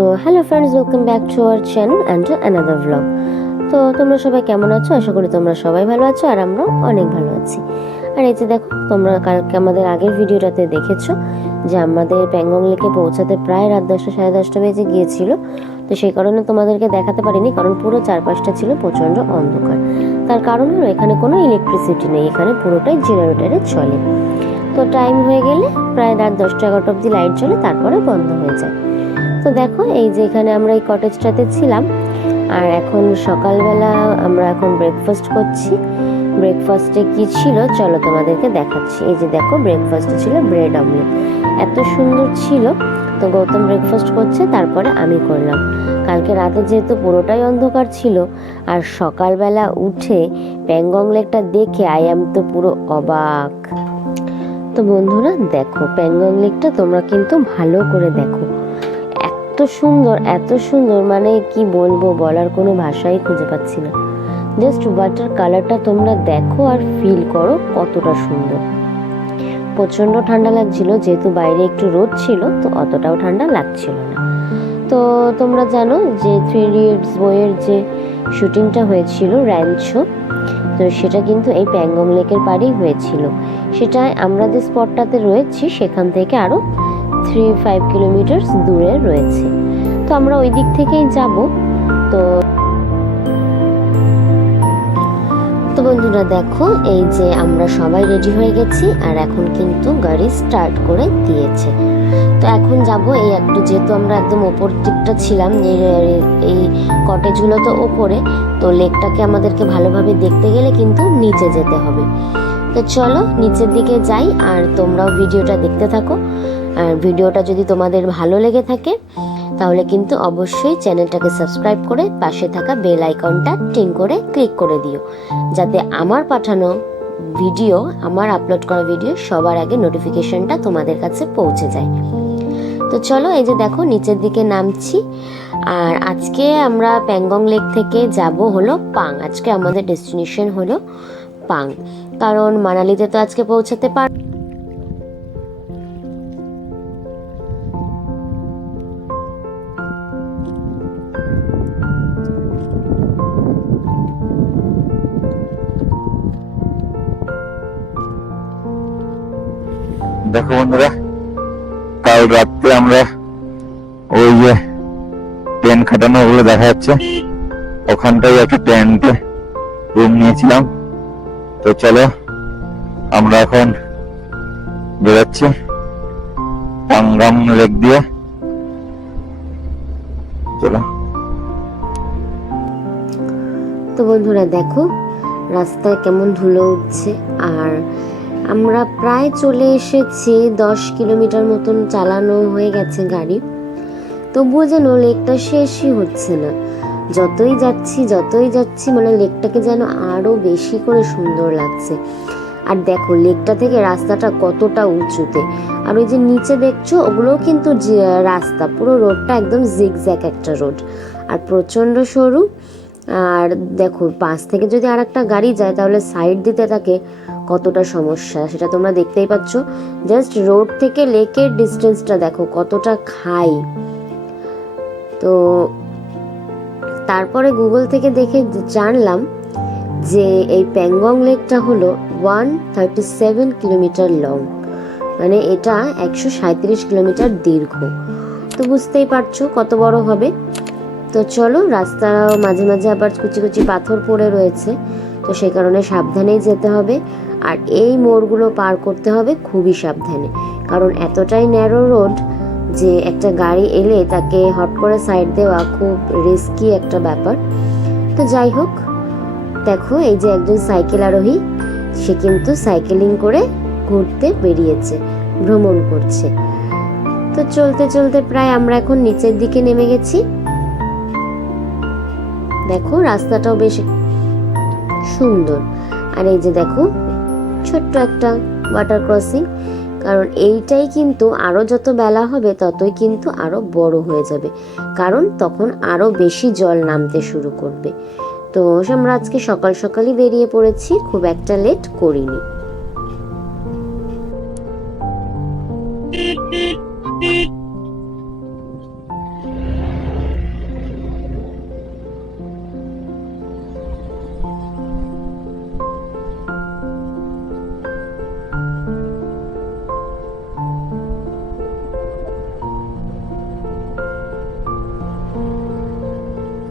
So hello friends, welcome back to our channel and to another blog. তো তোমরা সবাই কেমন আছো? আশা করি তোমরা সবাই ভালো আছো আর আমরাও অনেক ভালো আছি। আর এই যে দেখো, তোমরা কালকে আমাদের আগের ভিডিওটাতে দেখেছো যে আমাদের প্যাংগং লেকে পৌঁছাতে প্রায় রাত 10টা সাড়ে 10টা বেজে গিয়েছিল। তো সেই কারণে তোমাদেরকে দেখাতে পারিনি, কারণ পুরো চারপাশটা ছিল প্রচণ্ড অন্ধকার। তার কারণ হলো এখানে কোনো ইলেকট্রিসিটি নেই, এখানে পুরোটাই জেনারেটরে চলে। তো টাইম হয়ে গেলে প্রায় রাত 10টা 11টা অবধি লাইট জ্বলে, তারপরে বন্ধ হয়ে যায়। তো দেখো, এই যে এখানে আমরা এই কটেজটাতে ছিলাম আর এখন সকালবেলা আমরা এখন ব্রেকফাস্ট করছি। ব্রেকফাস্টে কি ছিল চলো তোমাদেরকে দেখাচ্ছি। এই যে দেখো, ব্রেকফাস্টে ছিল ব্রেড অমলেট, এত সুন্দর ছিল। তো গৌতম ব্রেকফাস্ট করছে, তারপরে আমি করলাম। কালকে রাতে যেহেতু পুরোটাই অন্ধকার ছিল আর সকালবেলা উঠে প্যাংগং লেকটা দেখে তো পুরো অবাক। তো বন্ধুরা দেখো, প্যাংগং লেকটা তোমরা কিন্তু ভালো করে দেখো, এত সুন্দর এত সুন্দর, মানে কি বলবো, বলার কোনো ভাষাই খুঁজে পাচ্ছি না। জাস্ট ওয়াটার কালারটা তোমরা দেখো আর ফিল করো কতটা সুন্দর। প্রচণ্ড ঠান্ডা লাগছিল, যেহেতু বাইরে একটু রোদ ছিল তো অতটাও ঠান্ডা লাগছিল না। তো তোমরা জানো যে 3 ইডিয়টস বইয়ের যে শুটিংটা হয়েছিল র্যাঞ্চো, তো সেটা কিন্তু এই প্যাংগং লেকের পাড়েই হয়েছিল। সেটা আমরা যে স্পটটাতে রয়েছি সেখান থেকে আরও 3-5 কিলোমিটার দূরে রয়েছে। তো আমরা ওই দিক থেকেই যাব। তো বন্ধুরা দেখো, এই যে আমরা সবাই রেডি হয়ে গেছি আর এখন কিন্তু গাড়ি স্টার্ট করে দিয়েছে। তো এখন যাব এই একটু, যেহেতু আমরা একদম ওপর দিকটা ছিলাম, এই কটেজগুলো তো ওপরে, তো লেকটাকে আমাদেরকে ভালোভাবে দেখতে গেলে কিন্তু নিচে যেতে হবে। তো চলো নিচের দিকে যাই আর তোমরাও ভিডিওটা দেখতে থাকো। আর ভিডিওটা যদি তোমাদের ভালো লেগে থাকে তাহলে কিন্তু অবশ্যই চ্যানেলটাকে সাবস্ক্রাইব করে পাশে থাকা বেল আইকনটা টিং করে ক্লিক করে দিও, যাতে আমার পাঠানো ভিডিও, আমার আপলোড করা ভিডিও সবার আগে নোটিফিকেশনটা তোমাদের কাছে পৌঁছে যায়। তো চলো, এই যে দেখো নিচের দিকে নামছি। আর আজকে আমরা প্যাংগং লেক থেকে যাব হলো পাং। আজকে আমাদের ডেস্টিনেশন হলো পাং, কারণ মানালিতে তো আজকে পৌঁছাতে পার। দেখো বন্ধুরা, কাল রাত্রে আমরা ওই যে টেন্ট খাটানো ওগুলো দেখা যাচ্ছে, ওখানটাই একটা টেন্টে রুম নিয়েছিলাম। তো চলো আমরা এখন বেরোচ্ছি পাঙ্গাম লেক দিয়ে। চলো। তো বন্ধুরা দেখো রাস্তায় কেমন ধুলো উঠছে, আর আমরা প্রায় চলে এসেছি, 10 কিলোমিটার মতন চালানো হয়ে গেছে গাড়ি। তবুও যেন লেকটা শেষই হচ্ছে না। যতই যাচ্ছি মানে লেকটাকে যেন আরো বেশি করে সুন্দর লাগছে। আর দেখো লেকটা থেকে রাস্তাটা কতটা উঁচুতে, আর ওই যে নিচে দেখছো ওগুলোও কিন্তু রাস্তা, পুরো রোডটা একদম জিগজ্যাগ একটা রোড আর প্রচন্ড সরু। আর দেখো পাশ থেকে যদি আর একটা গাড়ি যায় তাহলে সাইড দিতে থাকে কতটা সমস্যা, সেটা তোমরা দেখতেই পাচ্ছ। জাস্ট রোড থেকে লেকের ডিস্টেন্সটা দেখো কতটা খাই। তো তারপরে গুগল থেকে দেখে জানলাম যে এই প্যাংগং লেকটা হলো 137 কিলোমিটার লং, মানে এটা 137 কিলোমিটার দীর্ঘ। তো বুঝতেই পারছো কত বড় হবে। তো চলো, রাস্তা মাঝে মাঝে আবার কুচি কুচি পাথর পড়ে রয়েছে, তো সেই কারণে সাবধানেই যেতে হবে। আর এই মোড়গুলো পার করতে হবে খুবই সাবধানে, কারণ এতটাই ন্যারো রোড যে একটা গাড়ি এলে তাকে হট করে সাইড দেওয়া খুব রিস্কি একটা ব্যাপার। তো যাই হোক, দেখো এই যে একজন সাইকেল আরোহী, সে কিন্তু সাইকেলিং করে ঘুরতে বেরিয়েছে, ভ্রমণ করছে। তো চলতে চলতে প্রায় আমরা এখন নিচের দিকে নেমে গেছি। দেখো রাস্তাটাও বেশ সুন্দর। আর এই যে দেখো ছোট্ট একটা ওয়াটার ক্রসিং, কারণ এইটাই কিন্তু আরো যত বেলা হবে ততই কিন্তু আরো বড় হয়ে যাবে, কারণ তখন আরো বেশি জল নামতে শুরু করবে। তো আমরা আজকে সকাল সকালই বেরিয়ে পড়েছি, খুব একটা লেট করিনি।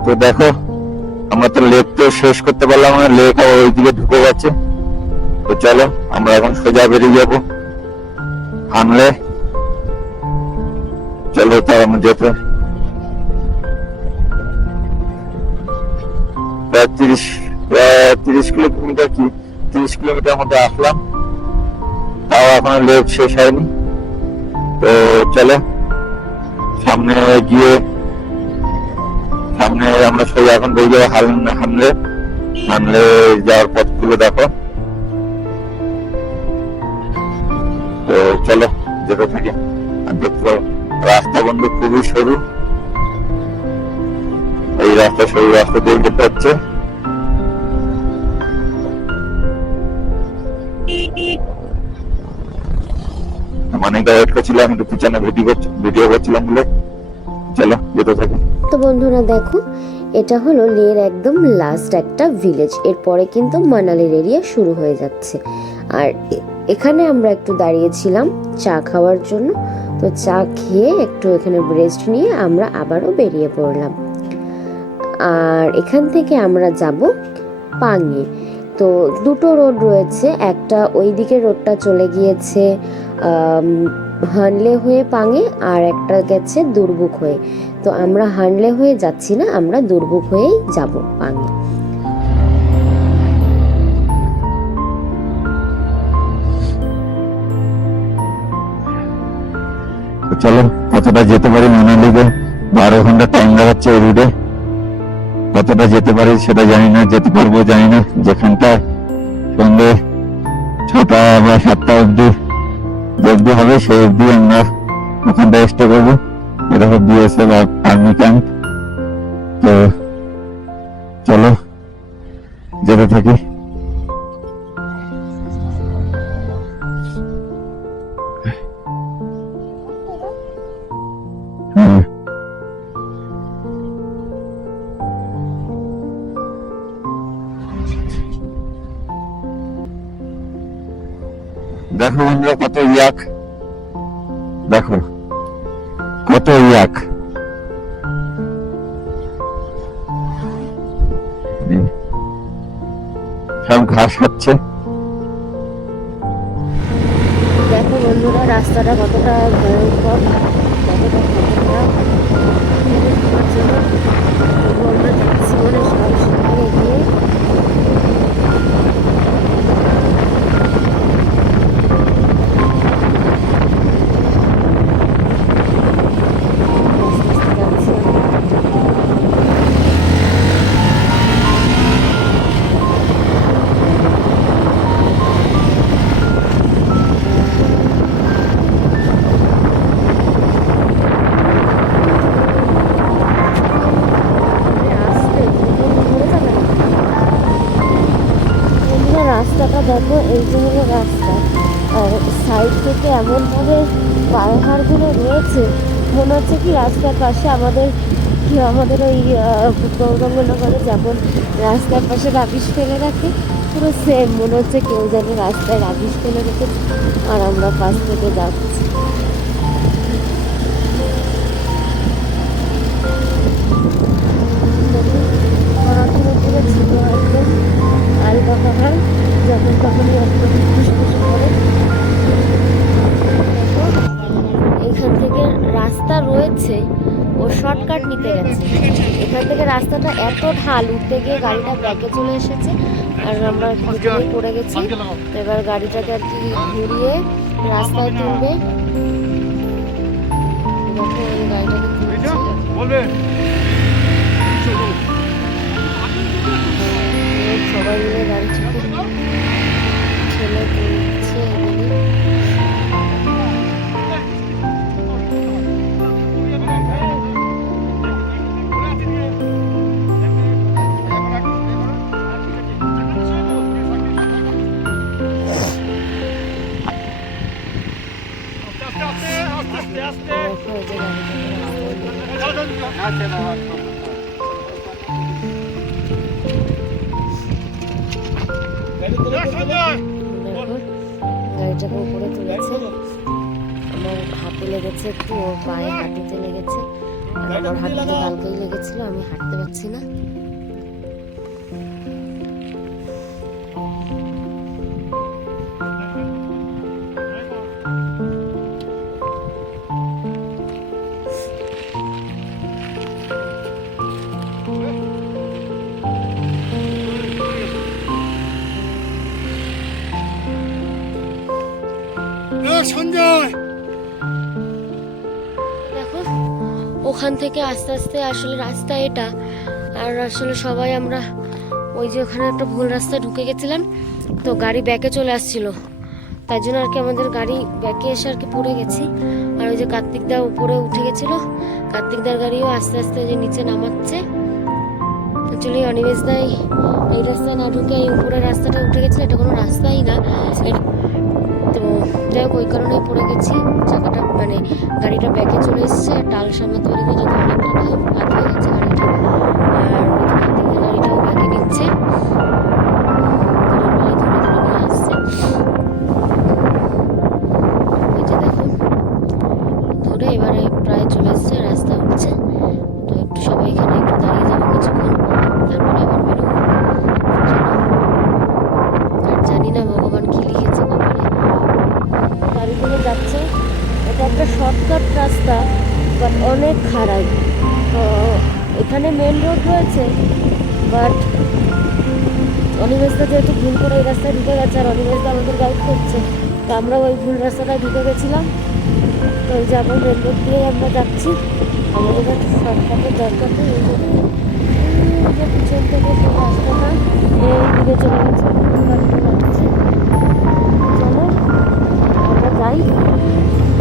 তো দেখো আমরা তো লেক তো শেষ করতে পারলাম না, লেক ওইদিকে ঢুকে গেছে। তো চলো আমরা এখন সোজা বেরিয়ে যাবো আনলে। চলো তার আমরা যেতে প্রায় 30 কিলোমিটার, কি 30 কিলোমিটার মধ্যে আসলাম, তাও এখনো লেক শেষ হয়নি। তো চলো সামনে গিয়ে, সামনে আমরা সোজা এখন বেরিয়ে যাবো হানলে। হানলে যাওয়ার পথগুলো দেখো। তো চলো যেতে থাকি। আর দেখতে পাবো রাস্তা বন্ধু খুবই সরু, এই রাস্তা সরু রাস্তা দিয়ে যেতে হচ্ছে। মানে ওয়েট করছিলাম, একটু পিছনে ভিডিও করছিলাম বলে। চলো যেতে থাকি। তো বন্ধুরা দেখো, এটা হলো লের একদম লাস্ট একটা ভিলেজ। এরপরে কিন্তু মানালির এরিয়া শুরু হয়ে যাচ্ছে। আর এখানে আমরা একটু দাঁড়িয়েছিলাম চা খাওয়ার জন্য। তো চা খেয়ে একটু এখানে রেস্ট নিয়ে আমরা আবারও বেরিয়ে পড়লাম। আর এখান থেকে আমরা যাব পাঙ্গি। তো দুটো রোড রয়েছে, একটা ওই দিকের রোডটা চলে গিয়েছে হানলে হয়ে পাঙ্গে, আর একটা গেছে দুর্বুক হয়ে। তো আমরা হানলে হয়ে যাচ্ছি না, আমরা দুর্বুক হয়েই যাব পাঙ্গে। চলো কতটা যেতে পারি মানালিতে, 12 ঘন্টা টাইম লাগাচ্ছে এই রুটে। কতটা যেতে পারি সেটা জানি না, যেতে পারবো জানি না। যেখানটা সন্ধ্যে 6টা বা 7টা অব্দি হবে, সেই অব্দি আমরা ওখানটা স্টে করবো। এটা হলো বিএসএফ আর্মি ক্যাম্প। তো চলো যেতে থাকি। হ্যাঁ দেখো বন্ধুরা কত ইয়াক, দেখো কত ইয়াক। সব ঘাস খাচ্ছে। দেখো বন্ধুরা রাস্তাটা কতটা ভয়ঙ্কর, কতটা খতরনাক। তবু আমরা যাচ্ছি বলে সব সময় এগিয়ে। রাস্তাটা দেখো, এই যে হলো রাস্তা। আর সাইড থেকে এমনভাবে পাহাড়গুলো রয়েছে, মনে হচ্ছে কি রাস্তার পাশে আমাদের ওই গৌরঙ্গনগরে যেমন রাস্তার পাশে রাবিশ ফেলে রাখে, পুরো সেম মনে হচ্ছে কেউ যেন রাস্তায় রাবিশ ফেলে রেখেছে আর আমরা পাশ থেকে যাচ্ছি। পুরো ছিল একদম আলগা পাহাড়, যখন তখনই একদম খুশখুশি করে। এখান থেকে রাস্তা রয়েছে, ও শর্টকাট নিতে গেছে। এখান থেকে রাস্তাটা এত ঢাল, উঠতে গিয়ে গাড়িটা ব্যাকে চলে এসেছে আর আমরা দুজনেই পড়ে গেছি। তো এবার গাড়িটাকে আর কি ঘুরিয়ে রাস্তায় তুলবে। দেখো ওই গাড়িটাকে তুলছে, সবাই মিলে গাড়িটাকে ঠেলে তুলছে। গাড়িটাকে উপরে তুলেছে, আমার হাতে লেগেছে একটু, ওর পায়ে হাঁটুতে লেগেছে। আমার হাতে তো কালকেই লেগেছিল, আমি হাঁটতে পারছি না। সঞ্জয়, দেখো ওখান থেকে আস্তে আস্তে আসলে রাস্তা এটা, আর আসলে সবাই আমরা ওই যে ওখানে একটা ভুল রাস্তা ঢুকে গেছিলাম, তো গাড়ি ব্যাকে চলে আসছিল, তাই জন্য আর কি আমাদের গাড়ি ব্যাকে এসে আর কি পড়ে গেছি। আর ওই যে কার্তিক দা উপরে উঠে গেছিল, কার্তিক দার গাড়িও আস্তে আস্তে যে নিচে নামাচ্ছে। অ্যাকচুয়ালি অনিমেষ দাই এই রাস্তা না ঢুকে এই উপরের রাস্তাটা উঠে গেছিল, এটা কোনো রাস্তাই না। তো যাই হোক ওই কারণেই পড়ে গেছি, চাকাটা মানে গাড়িটা ব্যাকে চলে এসছে, টাল সামলাতে পারিনি, যদি অনেকটা না হাত হয়ে গেছে গাড়িটা। আর ওইদিকে গাড়িটাও ব্যাকে নিচ্ছে, ধরে ধরে নিয়ে আসছে। ওই যে দেখো ধরে এবারে প্রায় চলে এসছে, রাস্তা উঠছে। তো একটু সবাই এখানে একটু দাঁড়িয়ে যাবো কিছুক্ষণ, তারপরে আবার বেরোবো। আর জানি না ভগবান কি লিখেছে কপালে, গাড়িগুলো যাচ্ছে। এটা একটা শর্টকাট রাস্তা, বাট অনেক খারাপ। তো এখানে মেন রোড রয়েছে, বাট অনিমেষদা যেহেতু ভুল করে এই রাস্তায় ঢুকে গেছে, আর অনিমেষদা আমাদের গাইড করছে, তো আমরা ওই ভুল রাস্তাটায় ঢুকে গেছিলাম। তো এই যে আমরা মেন রোড দিয়ে আমরা যাচ্ছি, আমাদের একটা শর্টকাটের দরকার নেই। এই যে পিছন থেকে কেউ আসবে না, এই দিকে চলে গেছে, গাড়িটা যাচ্ছে। চলো আমরা যাই,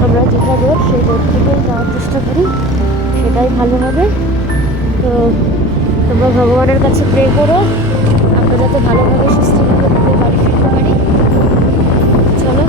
আমরা যেটা রোড সেই রোড থেকে যাওয়ার চেষ্টা করি, সেটাই ভালো হবে। তো তোমরা ভগবানের কাছে প্রে করো আমরা যাতে ভালোভাবে সুস্থভাবে বাড়ি ফিরতে পারি। চলো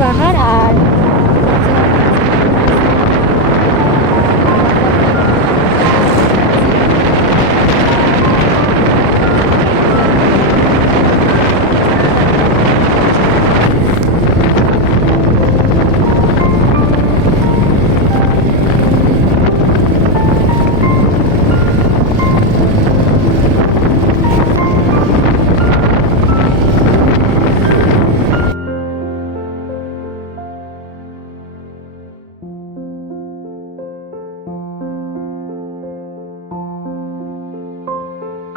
পাহাড় আর